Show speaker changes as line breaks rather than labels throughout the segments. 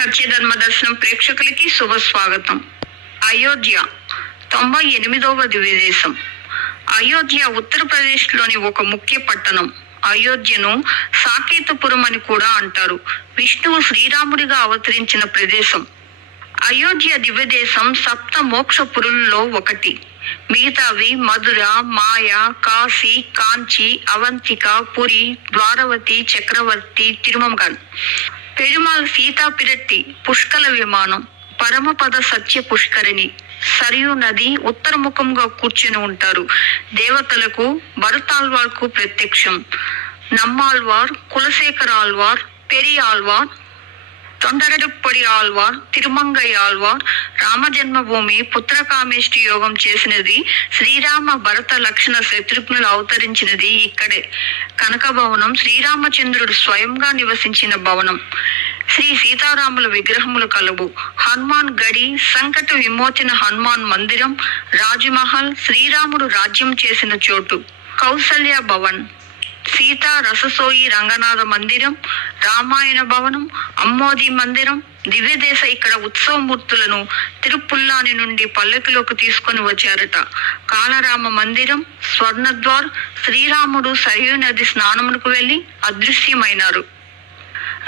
సత్యధర్మ దర్శనం ప్రేక్షకులకి శుభ స్వాగతం అయోధ్య తొంభై ఎనిమిదవ దివ్యదేశం. అయోధ్య ఉత్తరప్రదేశ్లోని ఒక ముఖ్య పట్టణం. అయోధ్యను సాకేతపురం అని కూడా అంటారు. విష్ణువు శ్రీరాముడిగా అవతరించిన ప్రదేశం. అయోధ్య దివ్యదేశం సప్త మోక్ష పురుల్లో ఒకటి. మిగతావి మధుర మాయ కాశీ కాంచి అవంతిక పురి ద్వారవతి చక్రవర్తి తిరుమంగన్ పెరుమాల్ సీతా పిరట్టి పుష్కల విమానం పరమపద సత్య పుష్కరిణి సరియు నది ఉత్తరముఖంగా కూర్చుని ఉంటారు. దేవతలకు భరతాల్వార్కు ప్రత్యక్షం. నమ్మాల్వార్ కులశేఖర ఆల్వార్ పెరి ఆల్వార్ తొండరడుప్పడి ఆల్వార్ తిరుమంగై ఆల్వార్ రామ జన్మభూమి పుత్రకామేష్టి యోగం చేసినది శ్రీరామ భరత లక్షణ శత్రుఘ్నులు అవతరించినది ఇక్కడే. కనక భవనం శ్రీరామచంద్రుడు స్వయంగా నివసించిన భవనం. శ్రీ సీతారాముల విగ్రహములు కలవు. హనుమాన్ గడి సంకట విమోచన హనుమాన్ మందిరం రాజమహల్ శ్రీరాముడు రాజ్యం చేసిన చోటు. కౌసల్య భవన్. సీతా రససోయి రంగనాథ మందిరం రామాయణ భవనం అమ్మోది మందిరం దివ్యదేశ ఇక్కడ ఉత్సవమూర్తులను తిరుపుల్లాని నుండి పల్లకిలోకి తీసుకొని వచ్చారట. కాలరామ మందిరం స్వర్ణద్వార్ శ్రీరాముడు సరయూ నది స్నానమునకు వెళ్ళి అదృశ్యమైనారు.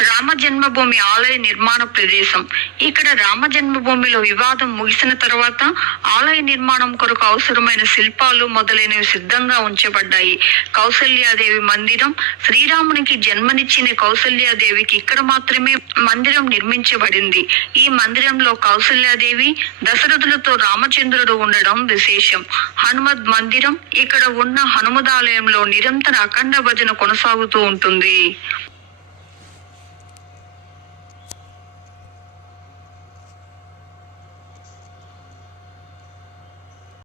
రామ జన్మభూమి ఆలయ నిర్మాణ ప్రదేశం. ఇక్కడ రామ జన్మభూమిలో వివాదం ముగిసిన తర్వాత ఆలయ నిర్మాణం కొరకు అవసరమైన శిల్పాలు మొదలైనవి సిద్ధంగా ఉంచబడ్డాయి. కౌసల్యాదేవి మందిరం శ్రీరామునికి జన్మనిచ్చిన కౌసల్యాదేవికి ఇక్కడ మాత్రమే మందిరం నిర్మించబడింది. ఈ మందిరంలో కౌసల్యాదేవి దశరథులతో రామచంద్రుడు ఉండడం విశేషం. హనుమద్ మందిరం ఇక్కడ ఉన్న హనుమదాలయంలో నిరంతర అఖండ భజన కొనసాగుతూ ఉంటుంది.